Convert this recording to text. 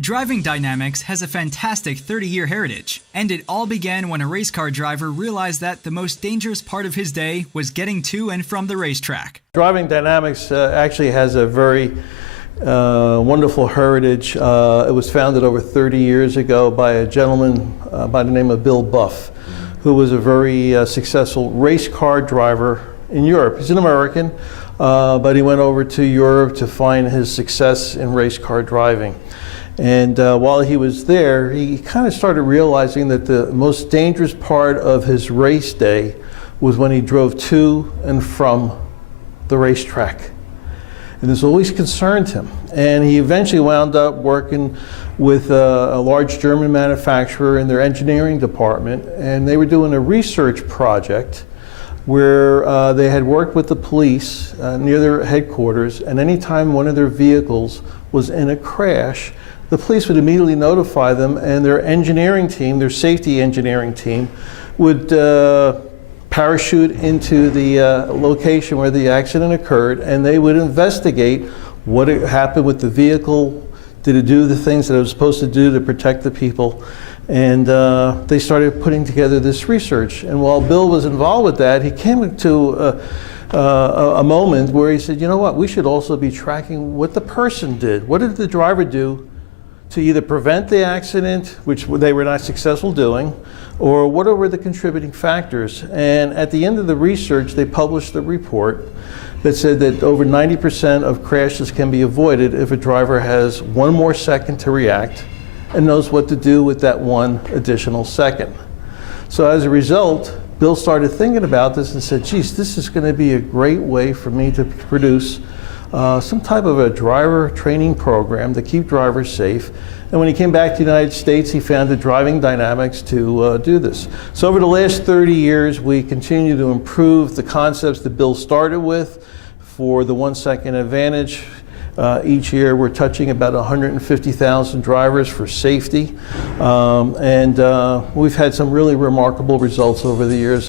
Driving dynamics has a fantastic 30-year heritage, and it all began when a race car driver realized that the most dangerous part of his day was getting to and from the racetrack. Driving dynamics actually has a very wonderful heritage. It was founded over 30 years ago by a gentleman by the name of Bill Buff, who was a very successful race car driver in Europe. He's an American, but he went over to Europe to find his success in race car driving. And while he was there, he kind of started realizing that the most dangerous part of his race day was when he drove to and from the racetrack. And this always concerned him. And he eventually wound up working with a large German manufacturer in their engineering department, and they were doing a research project where they had worked with the police near their headquarters, and anytime one of their vehicles was in a crash, the police would immediately notify them, and their engineering team, their safety engineering team, would parachute into the location where the accident occurred, and they would investigate what had happened with the vehicle. Did it do the things that it was supposed to do to protect the people? And they started putting together this research. And while Bill was involved with that, he came to a moment where he said, you know what, we should also be tracking what the person did. What did the driver do to either prevent the accident, which they were not successful doing, or what were the contributing factors? And at the end of the research, they published a report that said that over 90% of crashes can be avoided if a driver has one more second to react and knows what to do with that one additional second. So as a result, Bill started thinking about this and said, geez, this is going to be a great way for me to produce some type of a driver training program to keep drivers safe. And when he came back to the United States, he founded Driving Dynamics to do this. So over the last 30 years, we continue to improve the concepts that Bill started with for the 1 second advantage. Each year, we're touching about 150,000 drivers for safety. And we've had some really remarkable results over the years.